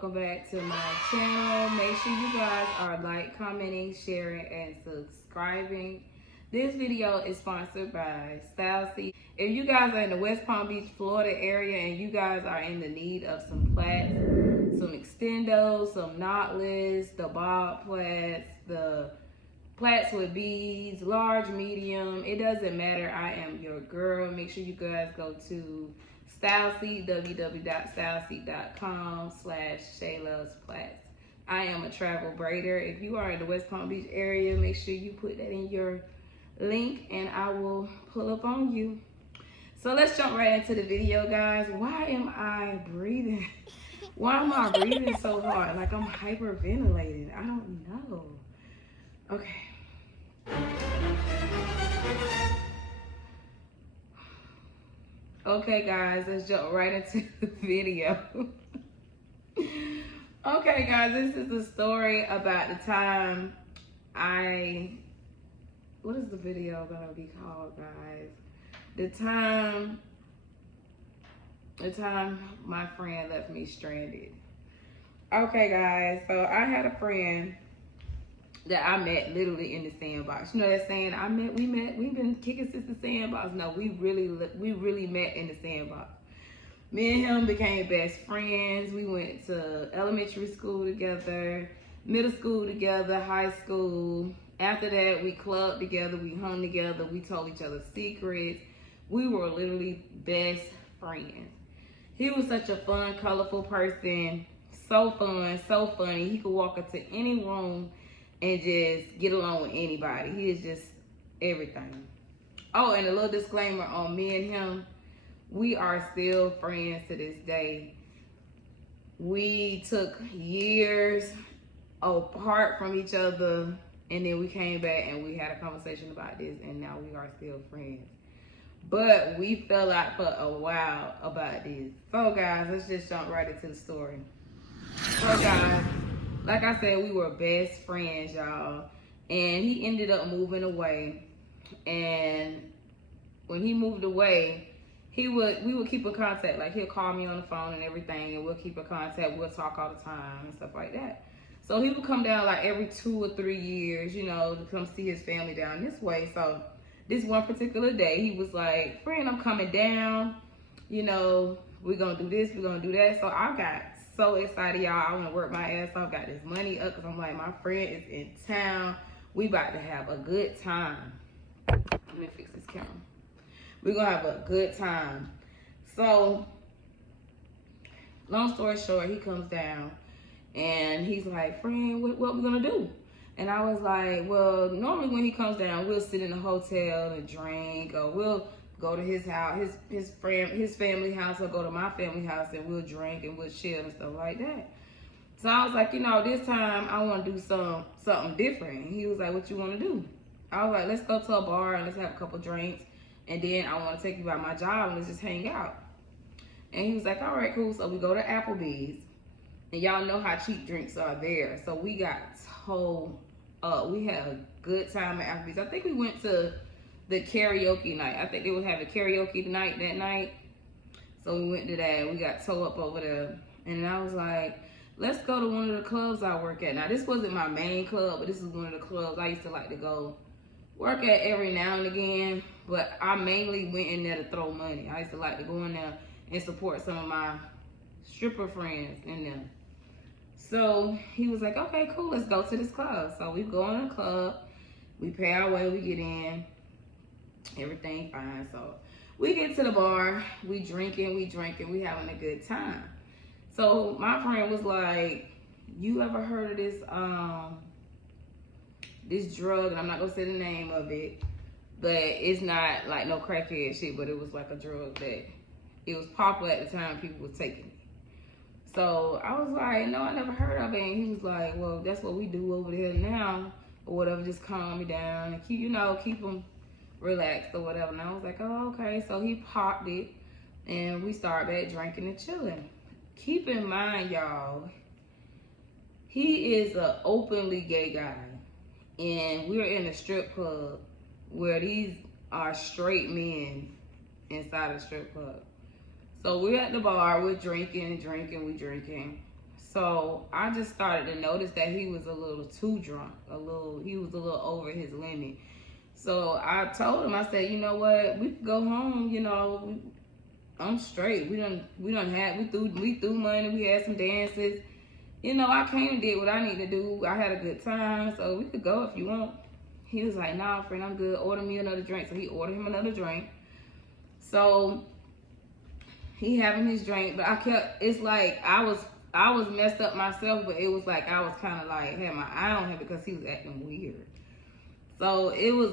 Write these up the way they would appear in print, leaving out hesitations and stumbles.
welcome back to my channel. Make sure you guys are like, commenting, sharing, and subscribing. This video is sponsored by Storytime. If you guys are in the West Palm Beach, Florida area and you guys are in the need of some plaits, some extendos, some knotless, the bob plaits, the plaits with beads, large, medium, it doesn't matter. I am your girl. Make sure you guys go to Styleseat, www.styleseat.com/ShayLovesPlaits. I am a travel braider. If you are in the West Palm Beach area, make sure you put that in your link and I will pull up on you. So let's jump right into the video, guys. Why am I breathing? Why am I breathing so hard? Like I'm hyperventilating. I don't know. Okay. Okay, guys, let's jump right into the video. Okay, guys, this is a story about the time what is the video gonna be called, guys? The time my friend left me stranded. Okay, guys, so I had a friend that I met literally in the sandbox. You know that saying, we've been kicking since the sandbox. No, we really met in the sandbox. Me and him became best friends. We went to elementary school together, middle school together, high school. After that, we clubbed together, we hung together, we told each other secrets. We were literally best friends. He was such a fun, colorful person. So fun, so funny. He could walk into any room and just get along with anybody. He is just everything. Oh, and a little disclaimer on me and him. We are still friends to this day. We took years apart from each other, and then we came back and we had a conversation about this, and now we are still friends. But we fell out for a while about this. So guys, let's just jump right into the story. So guys, like I said, we were best friends, y'all. And he ended up moving away. And when he moved away, we would keep in contact. Like he'll call me on the phone and everything, and we'll keep in contact. We'll talk all the time and stuff like that. So he would come down like every 2 or 3 years, you know, to come see his family down this way. So this one particular day, he was like, friend, I'm coming down. You know, we're going to do this, we're going to do that. So I got so excited, y'all. I want to work my ass off, got this money up, because I'm like, my friend is in town. We about to have a good time. Let me fix this camera. We're going to have a good time. So, long story short, he comes down and he's like, friend, what we going to do? And I was like, well, normally when he comes down, we'll sit in a hotel and drink, or we'll go to his house, his family house, or go to my family house, and we'll drink and we'll chill and stuff like that. So I was like, you know, this time I want to do something different. And he was like, what you want to do? I was like, let's go to a bar and let's have a couple drinks, and then I want to take you by my job and let's just hang out. And he was like, all right, cool. So we go to Applebee's, and y'all know how cheap drinks are there. So we got towed up. We had a good time at Applebee's. I think we went to the karaoke night. I think they would have a karaoke night that night. So we went to that. We got towed up over there. And I was like, let's go to one of the clubs I work at. Now, this wasn't my main club, but this is one of the clubs I used to like to go work at every now and again. But I mainly went in there to throw money. I used to like to go in there and support some of my stripper friends in there. So he was like, okay, cool, let's go to this club. So we go in the club, we pay our way, we get in, everything fine. So we get to the bar, we drinking, we having a good time. So my friend was like, you ever heard of this this drug? And I'm not gonna say the name of it, but it's not like no crackhead shit, but it was like a drug that it was popular at the time, people were taking it. So I was like, no, I never heard of it. And he was like, well, that's what we do over there now, or whatever, just calm me down and keep them relaxed or whatever. And I was like, oh, okay. So he popped it and we started back drinking and chilling. Keep in mind, y'all, he is an openly gay guy. And we're in a strip club where these are straight men inside a strip club. So we're at the bar, we're drinking. So I just started to notice that he was a little too drunk. He was a little over his limit. So I told him, I said, you know what, we could go home, you know, I'm straight. We threw money, we had some dances. You know, I came and did what I need to do. I had a good time, so we could go if you want. He was like, nah, friend, I'm good. Order me another drink. So he ordered him another drink. So he having his drink, but it's like I was messed up myself, but it was like I was kind of like, had my eye on him because he was acting weird. So it was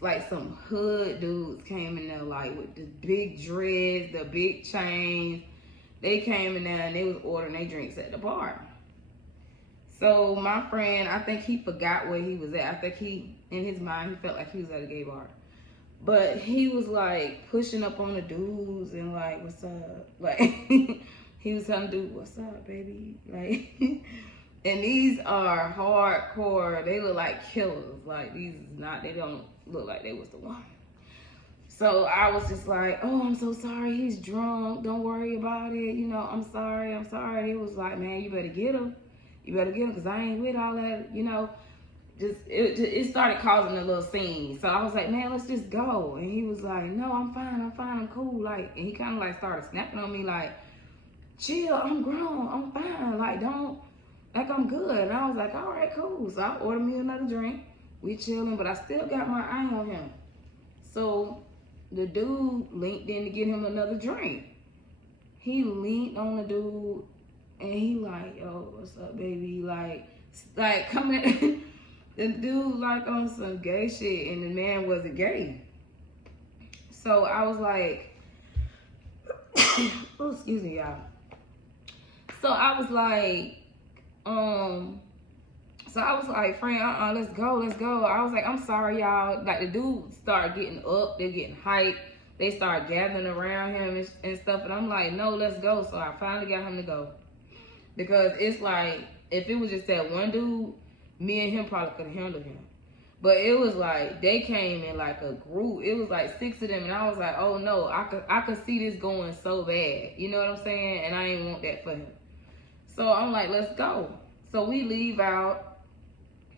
like some hood dudes came in there, like with the big dreads, the big chains. They came in there and they was ordering their drinks at the bar. So my friend, I think he forgot where he was at. I think in his mind, he felt like he was at a gay bar. But he was like pushing up on the dudes and like, what's up? Like, he was telling the dude, what's up, baby? Like, and these are hardcore. They look like killers. Like, they don't look like they was the one. So I was just like, oh, I'm so sorry. He's drunk. Don't worry about it. You know, I'm sorry. It was like, man, you better get him. You better get him because I ain't with all that, you know. It started causing a little scene. So I was like, man, let's just go. And he was like, no, I'm fine, I'm cool. Like, and he kind of like started snapping on me like, chill, I'm grown, I'm fine. Like, don't, like I'm good. And I was like, all right, cool. So I ordered me another drink. We chilling, but I still got my eye on him. So the dude leaned in to get him another drink. He leaned on the dude and he like, yo, what's up, baby? Like coming the dude like on some gay shit and the man wasn't gay. So I was like, oh, excuse me, y'all. So I was like, friend, let's go. I was like, I'm sorry, y'all. Like the dude started getting up, they're getting hyped. They started gathering around him and stuff. And I'm like, no, let's go. So I finally got him to go. Because it's like, if it was just that one dude, me and him probably could have handled him. But it was like, they came in like a group. It was like 6 of them. And I was like, oh no, I could see this going so bad. You know what I'm saying? And I ain't want that for him. So I'm like, let's go. So we leave out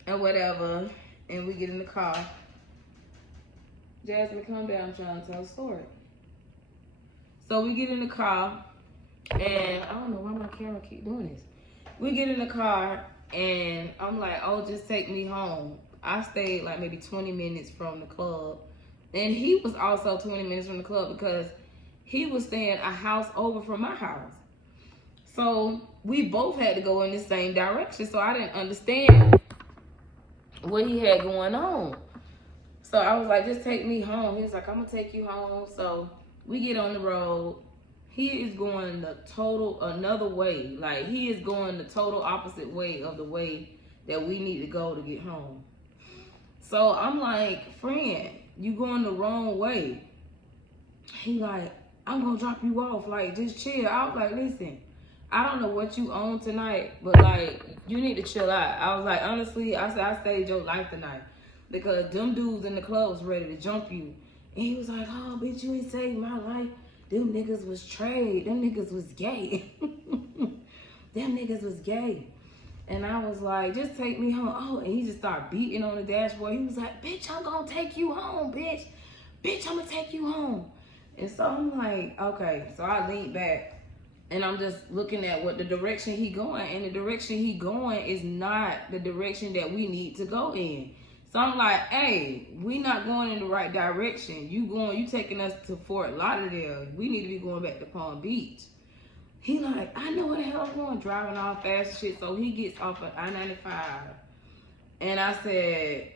and whatever. And we get in the car. Jasmine, calm down, I'm trying to tell a story. So we get in the car. And I don't know why my camera keep doing this. We get in the car and I'm like, oh, just take me home. I stayed like maybe 20 minutes from the club. And he was also 20 minutes from the club because he was staying a house over from my house. So we both had to go in the same direction. So I didn't understand what he had going on. So I was like, just take me home. He was like, I'm gonna take you home. So we get on the road. He is going another way. Like, he is going the total opposite way of the way that we need to go to get home. So I'm like, friend, you going the wrong way. He like, I'm gonna drop you off. Like, just chill. I was like, listen, I don't know what you own tonight, but like, you need to chill out. I was like, honestly, I said, I saved your life tonight. Because them dudes in the club was ready to jump you. And he was like, oh, bitch, you ain't saved my life. Them niggas was trade. Them niggas was gay. Them niggas was gay. And I was like, just take me home. Oh, and he just started beating on the dashboard. He was like, bitch, I'm gonna take you home, bitch. Bitch, I'm gonna take you home. And so I'm like, okay. So I leaned back and I'm just looking at what the direction he going. And the direction he going is not the direction that we need to go in. So I'm like, hey, we not going in the right direction. You taking us to Fort Lauderdale. We need to be going back to Palm Beach. He like, I know where the hell I'm going, driving all fast and shit. So he gets off of I-95. And I said,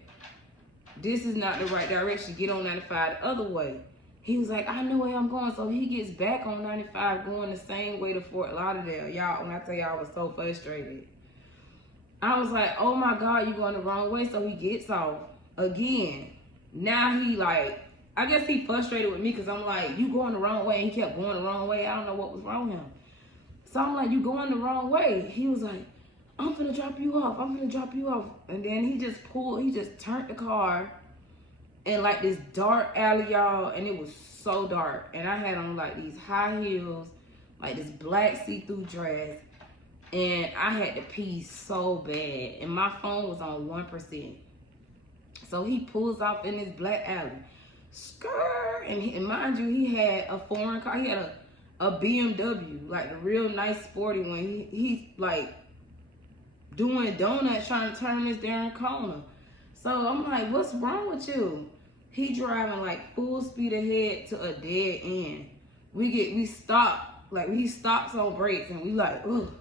this is not the right direction. Get on 95 the other way. He was like, I know where I'm going. So he gets back on 95 going the same way to Fort Lauderdale. Y'all, when I tell y'all I was so frustrated. I was like, oh my God, you going the wrong way. So he gets off again. Now he like, I guess he frustrated with me because I'm like, you going the wrong way. And he kept going the wrong way. I don't know what was wrong with him. So I'm like, you going the wrong way. He was like, I'm finna drop you off. I'm finna drop you off. And then he just turned the car in like this dark alley, y'all. And it was so dark. And I had on like these high heels, like this black see-through dress. and I had to pee so bad, and my phone was on 1%. So he pulls off in this black alley, skirt, and mind you, he had a foreign car. He had a BMW, like a real nice sporty one. He's like doing donuts trying to turn this darn corner. So I'm like, what's wrong with you? He driving like full speed ahead to a dead end. We stop, like he stops on brakes, and we like, ugh.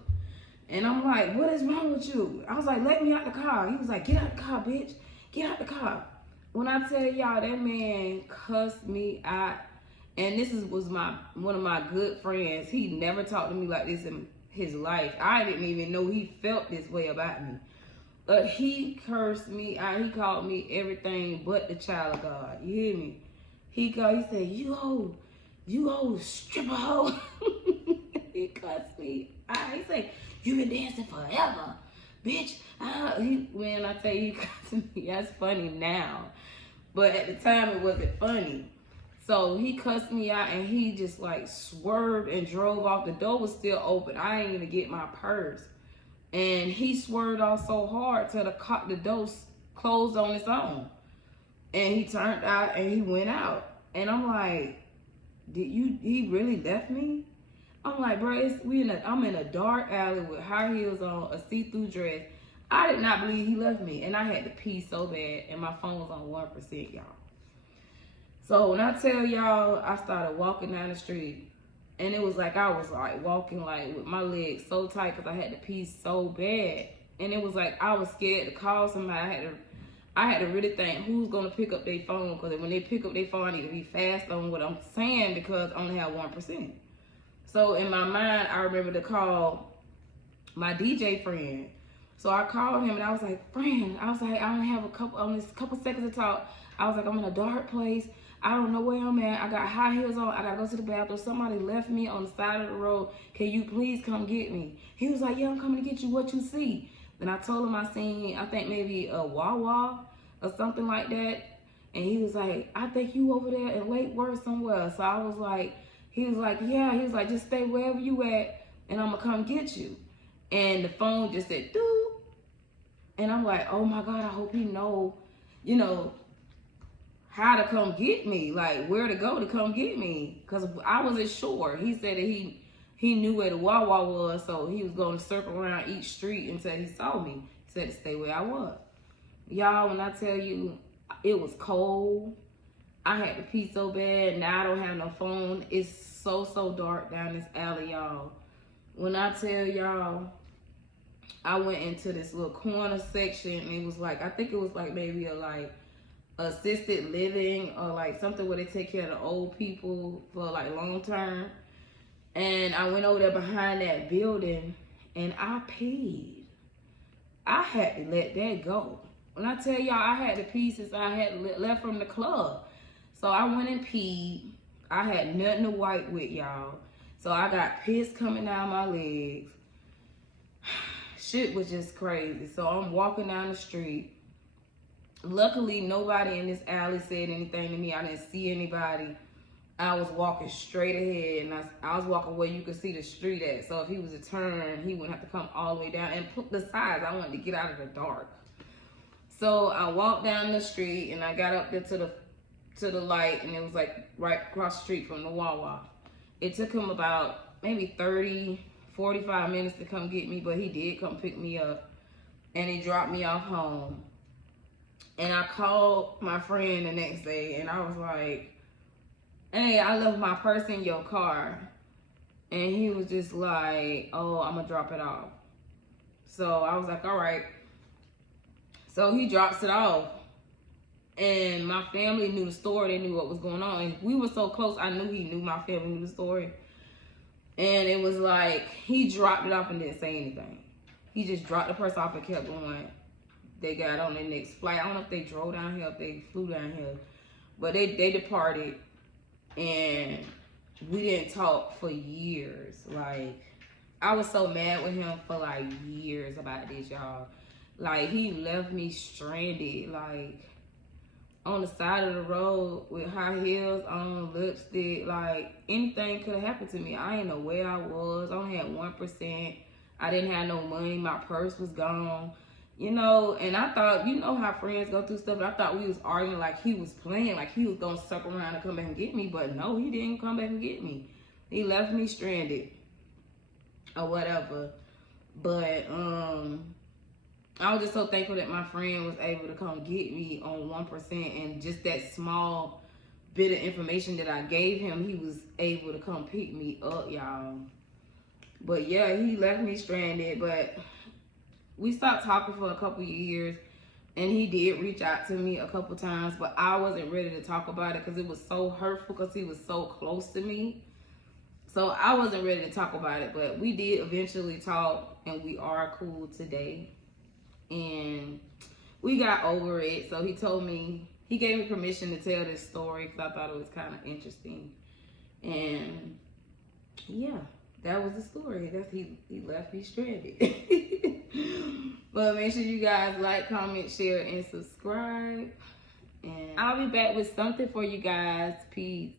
And I'm like, what is wrong with you? I was like, let me out the car. He was like, get out the car, bitch. Get out the car. When I tell y'all, that man cussed me out. And this was one of my good friends. He never talked to me like this in his life. I didn't even know he felt this way about me. But he cursed me out. He called me everything but the child of God. You hear me? He said, you old stripper hoe. He cussed me out. He said, you been dancing forever, bitch. When I tell you he cussed me, that's funny now. But at the time, it wasn't funny. So he cussed me out, and he just like swerved and drove off. The door was still open. I ain't even get my purse. And he swerved off so hard till the door closed on its own. And he turned out and he went out. And I'm like, he really left me? I'm like, bro, I'm in a dark alley with high heels on, a see-through dress. I did not believe he left me. And I had to pee so bad, and my phone was on 1%, y'all. So when I tell y'all, I started walking down the street, and it was like I was like walking like with my legs so tight because I had to pee so bad. And it was like I was scared to call somebody. I had to really think who's gonna pick up their phone, because when they pick up their phone, I need to be fast on what I'm saying because I only have 1%. So in my mind, I remember to call my DJ friend. So I called him, and I was like, friend, I only have a couple seconds to talk. I was like, I'm in a dark place. I don't know where I'm at. I got high heels on. I gotta go to the bathroom. Somebody left me on the side of the road. Can you please come get me? He was like, yeah, I'm coming to get you. What you see? Then I told him I seen, I think maybe a Wawa or something like that. And he was like, I think you over there in Lake Worth somewhere. So I was like, he was like, yeah. He was like, just stay wherever you at, and I'm gonna come get you. And the phone just said, doo. And I'm like, oh my God, I hope he know, how to come get me, like where to go to come get me. Because I wasn't sure. He said that he knew where the Wawa was, so he was going to circle around each street until he saw me. He said to stay where I was. Y'all, when I tell you, it was cold. I had to pee so bad. Now I don't have no phone. It's so dark down this alley, y'all. When I tell y'all, I went into this little corner section, and it was like, I think it was like maybe a assisted living or like something where they take care of the old people for like long term. And I went over there behind that building, and I peed. I had to let that go. When I tell y'all, I had to pee since I had left from the club. So I went and peed. I had nothing to wipe with, y'all. So I got piss coming down my legs. Shit was just crazy. So I'm walking down the street. Luckily, nobody in this alley said anything to me. I didn't see anybody. I was walking straight ahead, and I was walking where you could see the street at. So if he was to turn, he wouldn't have to come all the way down. And besides, I wanted to get out of the dark. So I walked down the street, and I got up there to the light, and it was like right across the street from the Wawa. It took him about maybe 45 minutes to come get me, but he did come pick me up, and he dropped me off home. And I called my friend the next day, and I was like, hey, I left my purse in your car. And he was just like, oh, I'm gonna drop it off. So I was like, all right. So he drops it off. And my family knew the story. They knew what was going on. And we were so close, I knew he knew my family knew the story. And it was like, he dropped it off and didn't say anything. He just dropped the purse off and kept going. They got on their next flight. I don't know if they drove down here, if they flew down here. But they departed. And we didn't talk for years. Like, I was so mad with him for like years about this, y'all. Like, he left me stranded, like, on the side of the road with high heels on, lipstick. Like, anything could have happened to me. I didn't know where I was. I only had 1%. I didn't have no money. My purse was gone. You know, and I thought, you know how friends go through stuff, and I thought we was arguing like he was playing, like he was gonna circle around and come back and get me, but no, he didn't come back and get me. He left me stranded or whatever. But I was just so thankful that my friend was able to come get me on 1%, and just that small bit of information that I gave him, he was able to come pick me up, y'all. But yeah, he left me stranded, but we stopped talking for a couple years, and he did reach out to me a couple times, but I wasn't ready to talk about it because it was so hurtful, because he was so close to me. So I wasn't ready to talk about it, but we did eventually talk, and we are cool today. And we got over it. So he told me, he gave me permission to tell this story because I thought it was kind of interesting. And yeah, that was the story. He left me stranded. But make sure you guys like, comment, share, and subscribe. And I'll be back with something for you guys. Peace.